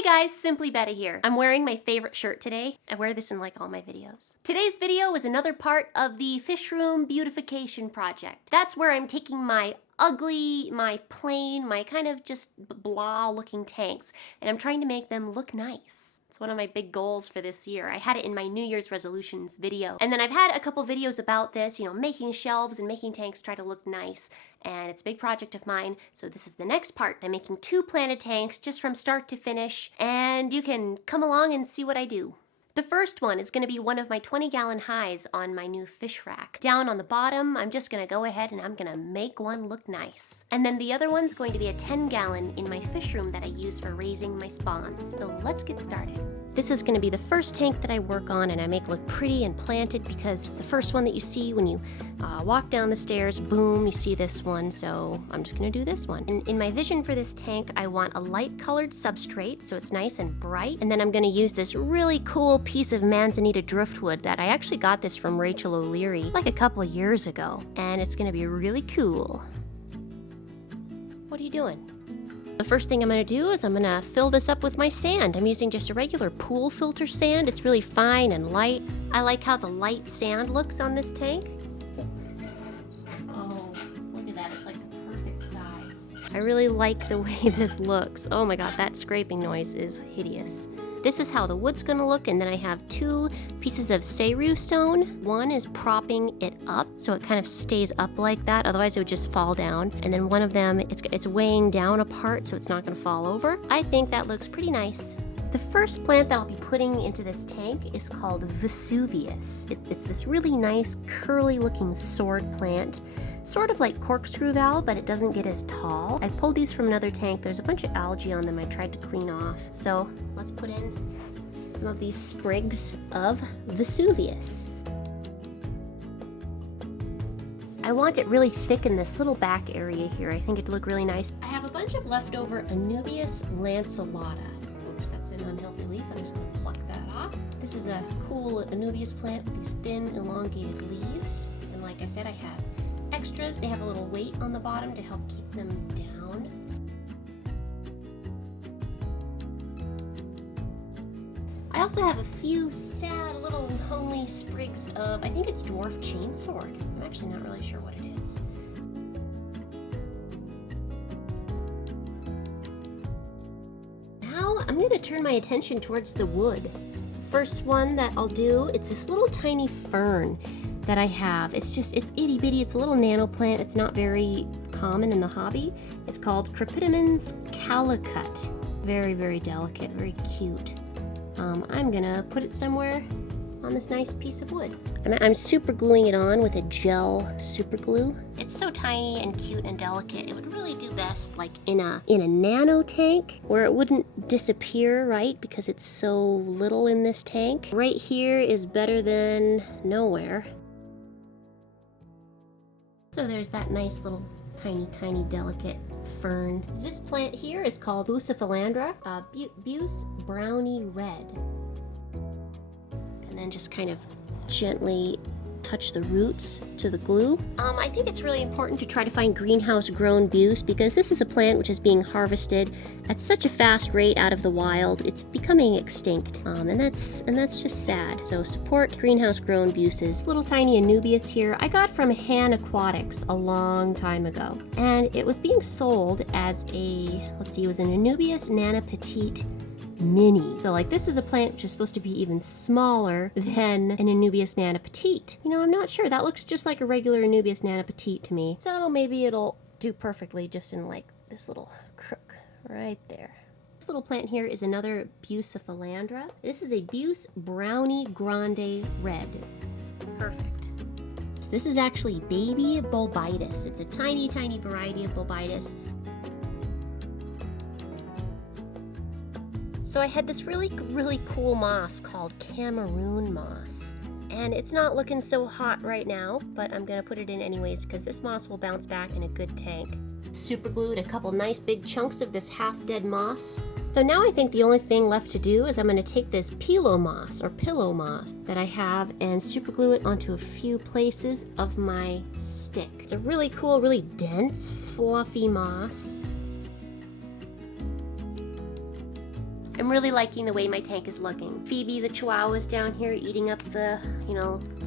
Hey guys, Simply Betta here. I'm wearing my favorite shirt today. I wear this in like all my videos. Today's video is another part of the fish room beautification project. That's where I'm taking my ugly, my plain, my kind of just blah looking tanks, and I'm trying to make them look nice. It's one of my big goals for this year. I had it in my New Year's resolutions video. And then I've had a couple videos about this, making shelves and making tanks try to look nice. And it's a big project of mine, so this is the next part. I'm making 2 planted tanks just from start to finish, and you can come along and see what I do. The first one is going to be one of my 20-gallon highs on my new fish rack. Down on the bottom, I'm just going to go ahead and I'm going to make one look nice. And then the other one's going to be a 10-gallon in my fish room that I use for raising my spawns. So let's get started. This is going to be the first tank that I work on and I make look pretty and planted because it's the first one that you see when you walk down the stairs. Boom, you see this one, so I'm just going to do this one. In my vision for this tank, I want a light colored substrate so it's nice and bright, and then I'm going to use this really cool piece of manzanita driftwood that I actually got this from Rachel O'Leary like a couple of years ago, and it's going to be really cool. What are you doing? The first thing I'm going to do is I'm going to fill this up with my sand. I'm using just a regular pool filter sand. It's really fine and light. I like how the light sand looks on this tank. Oh, look at that. It's like the perfect size. I really like the way this looks. Oh my god, that scraping noise is hideous. This is how the wood's gonna look, and then I have 2 pieces of Seru stone. One is propping it up, so it kind of stays up like that, otherwise it would just fall down. And then one of them, it's weighing down apart, so it's not gonna fall over. I think that looks pretty nice. The first plant that I'll be putting into this tank is called Vesuvius. It's this really nice, curly-looking sword plant. Sort of like corkscrew valve, but it doesn't get as tall. I pulled these from another tank. There's a bunch of algae on them I tried to clean off. So let's put in some of these sprigs of Vesuvius. I want it really thick in this little back area here. I think it'd look really nice. I have a bunch of leftover Anubias lanceolata. Oops, that's an unhealthy leaf. I'm just gonna pluck that off. This is a cool Anubias plant with these thin, elongated leaves. And like I said, I have extras. They have a little weight on the bottom to help keep them down. I also have a few sad little homely sprigs of, I think it's dwarf chainsword. I'm actually not really sure what it is. Now I'm going to turn my attention towards the wood. First one that I'll do, it's this little tiny fern that I have. It's itty bitty. It's a little nano plant. It's not very common in the hobby. It's called Crepitemons calicut. Very, very delicate, very cute. I'm gonna put it somewhere on this nice piece of wood. I'm super gluing it on with a gel super glue. It's so tiny and cute and delicate. It would really do best like in a nano tank where it wouldn't disappear, right? Because it's so little in this tank. Right here is better than nowhere. So there's that nice little tiny delicate fern. This plant here is called Bucephalandra, Buse Brownie Red. And then just kind of gently touch the roots to the glue. I think it's really important to try to find greenhouse grown buse because this is a plant which is being harvested at such a fast rate out of the wild. It's becoming extinct, and that's just sad. So support greenhouse grown buses. Little tiny Anubias here I got from Han Aquatics a long time ago, and it was being sold as a, let's see, it was an Anubias Nana Petite Mini. So like this is a plant which is supposed to be even smaller than an Anubias Nana Petite. I'm not sure. That looks just like a regular Anubias Nana Petite to me. So maybe it'll do perfectly just in like this little crook right there. This little plant here is another Bucephalandra. This is a Buse Brownie Grande Red. Perfect. So this is actually baby bulbitis. It's a tiny variety of bulbitis. So I had this really cool moss called Cameroon moss. And it's not looking so hot right now, but I'm gonna put it in anyways because this moss will bounce back in a good tank. Super glued a couple nice big chunks of this half-dead moss. So now I think the only thing left to do is I'm gonna take this pillow moss that I have and super glue it onto a few places of my stick. It's a really cool, really dense, fluffy moss. I'm really liking the way my tank is looking. Phoebe the Chihuahua is down here eating up the,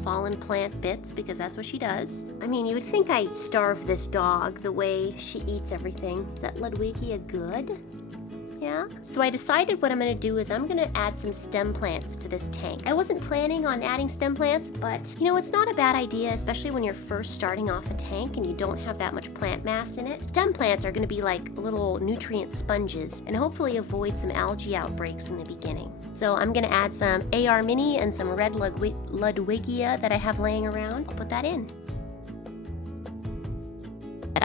fallen plant bits because that's what she does. I mean, you would think I'd starve this dog the way she eats everything. Is that Ludwigia good? Yeah. So I decided what I'm gonna do is I'm gonna add some stem plants to this tank. I wasn't planning on adding stem plants, but it's not a bad idea, especially when you're first starting off a tank and you don't have that much plant mass in it. Stem plants are gonna be like little nutrient sponges and hopefully avoid some algae outbreaks in the beginning. So I'm gonna add some AR Mini and some red Ludwigia that I have laying around. I'll put that in.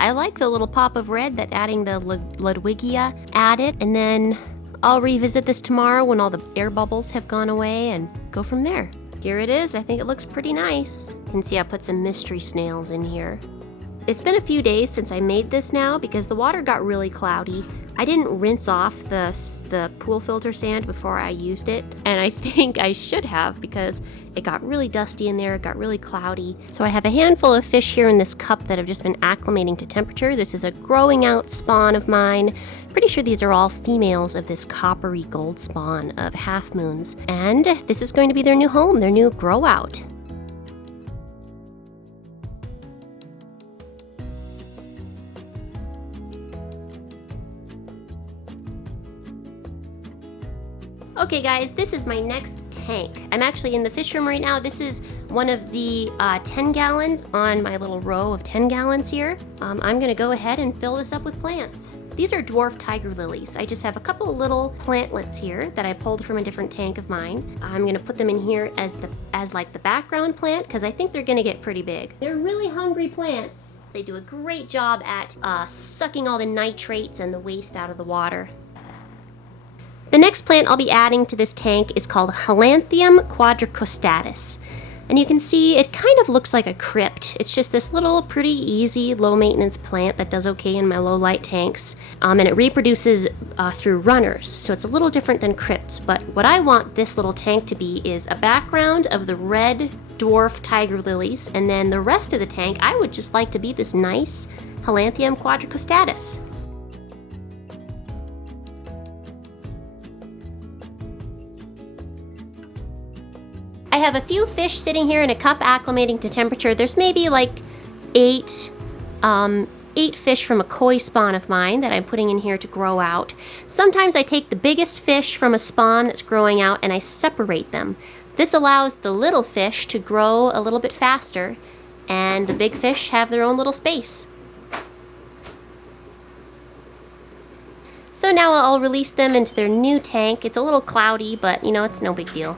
I like the little pop of red that adding the Ludwigia added, and then I'll revisit this tomorrow when all the air bubbles have gone away and go from there. Here it is. I think it looks pretty nice. You can see I put some mystery snails in here. It's been a few days since I made this now because the water got really cloudy. I didn't rinse off the pool filter sand before I used it, and I think I should have because it got really dusty in there, it got really cloudy. So I have a handful of fish here in this cup that have just been acclimating to temperature. This is a growing out spawn of mine. Pretty sure these are all females of this coppery gold spawn of half moons. And this is going to be their new home, their new grow out. Okay guys, this is my next tank. I'm actually in the fish room right now. This is one of the 10 gallons on my little row of 10 gallons here. I'm gonna go ahead and fill this up with plants. These are dwarf tiger lilies. I just have a couple of little plantlets here that I pulled from a different tank of mine. I'm gonna put them in here as like the background plant because I think they're gonna get pretty big. They're really hungry plants. They do a great job at sucking all the nitrates and the waste out of the water. The next plant I'll be adding to this tank is called Halantium quadricostatus. And you can see it kind of looks like a crypt. It's just this little pretty easy low maintenance plant that does okay in my low light tanks. And it reproduces through runners. So it's a little different than crypts. But what I want this little tank to be is a background of the red dwarf tiger lilies. And then the rest of the tank I would just like to be this nice Halantium quadricostatus. I have a few fish sitting here in a cup acclimating to temperature. There's maybe like eight fish from a koi spawn of mine that I'm putting in here to grow out. Sometimes I take the biggest fish from a spawn that's growing out and I separate them. This allows the little fish to grow a little bit faster and the big fish have their own little space. So now I'll release them into their new tank. It's a little cloudy, but it's no big deal.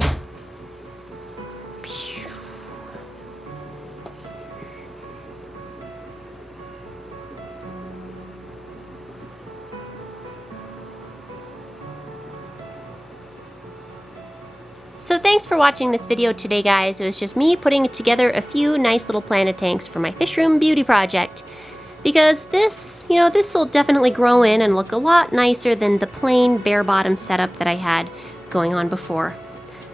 So thanks for watching this video today, guys. It was just me putting together a few nice little planted tanks for my fish room beauty project. Because this will definitely grow in and look a lot nicer than the plain bare bottom setup that I had going on before.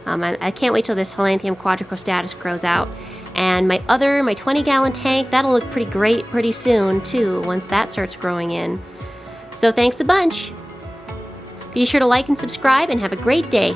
I can't wait till this Halantium quadricostatus grows out. And my 20-gallon tank, that'll look pretty great pretty soon too, once that starts growing in. So thanks a bunch. Be sure to like and subscribe and have a great day.